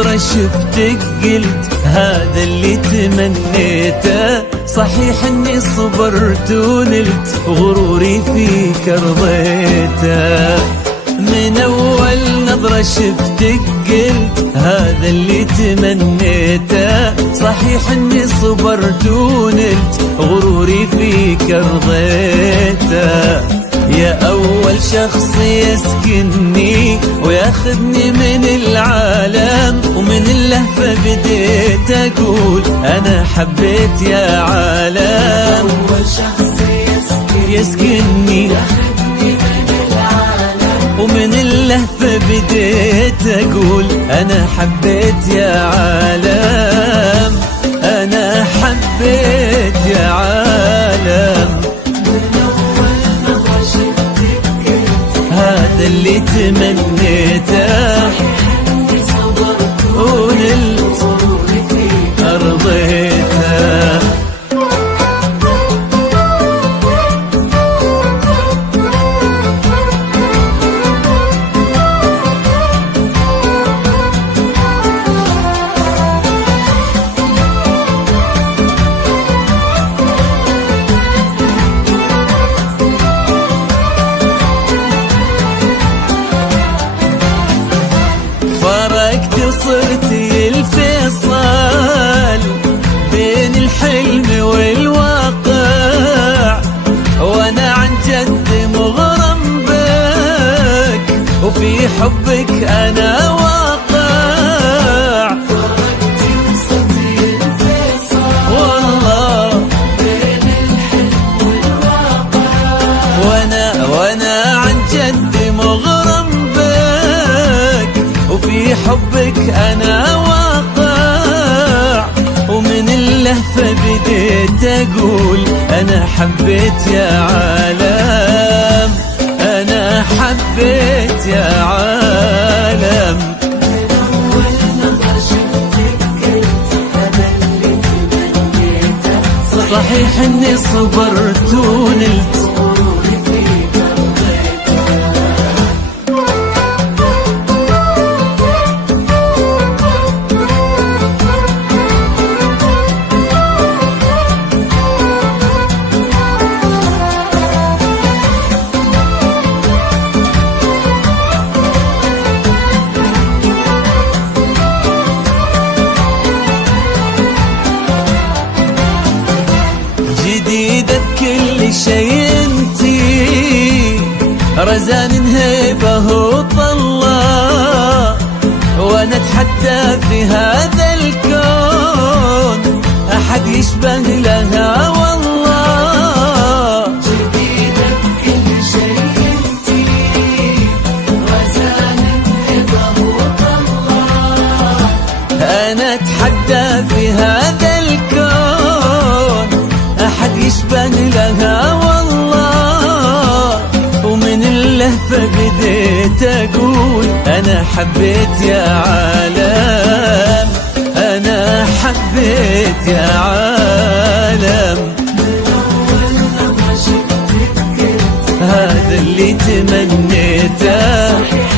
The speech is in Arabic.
نظرة شفتك قلت هذا اللي تمنيته. صحيح اني صبرت ونلت غروري فيك رضيته. من اول نظرة شفتك قلت هذا اللي تمنيته. صحيح اني صبرت ونلت غروري فيك رضيته. يا أول شخص يسكنني وياخذني من العالم، ومن اللهفة بديت أقول أنا حبيت يا عالم. أول شخص يسكنني ياخذني من العالم، ومن اللهفة بديت أقول أنا حبيت يا عالم. أنا حبيت يا عالم. هذا اللي تمنيته. ونلت أرضيته. فرقت صرتي الفيصل بين الحلم والواقع، وانا عن جد مغرم بك وفي حبك انا واقع. فرقت صرتي الفيصل والله بين الحلم والواقع، وانا عن جد مغرم وفي حبك أنا واقع. ومن اللهفة بديت أقول أنا حبيت يا عالم. أنا حبيت يا عالم. من أول نظرة شفتك قلت هذا اللي تمنيته. صحيح إني صبرت ونلت غروري فيك جديدة بكل شيء انتي، رزان هيبة وطلة، وانا اتحدى في هذا الكون احد يشبه لها والله. جديدة بكل شيء انتي، رزان هبة وطلة، انا اتحدى في هذا الكون احد يشبه لها والله. ومن اللهفة بديت اقول انا حبيت يا عالم. انا حبيت يا عالم. من أول نظرة شفتك قلت هذا اللي تمنيته. صحيح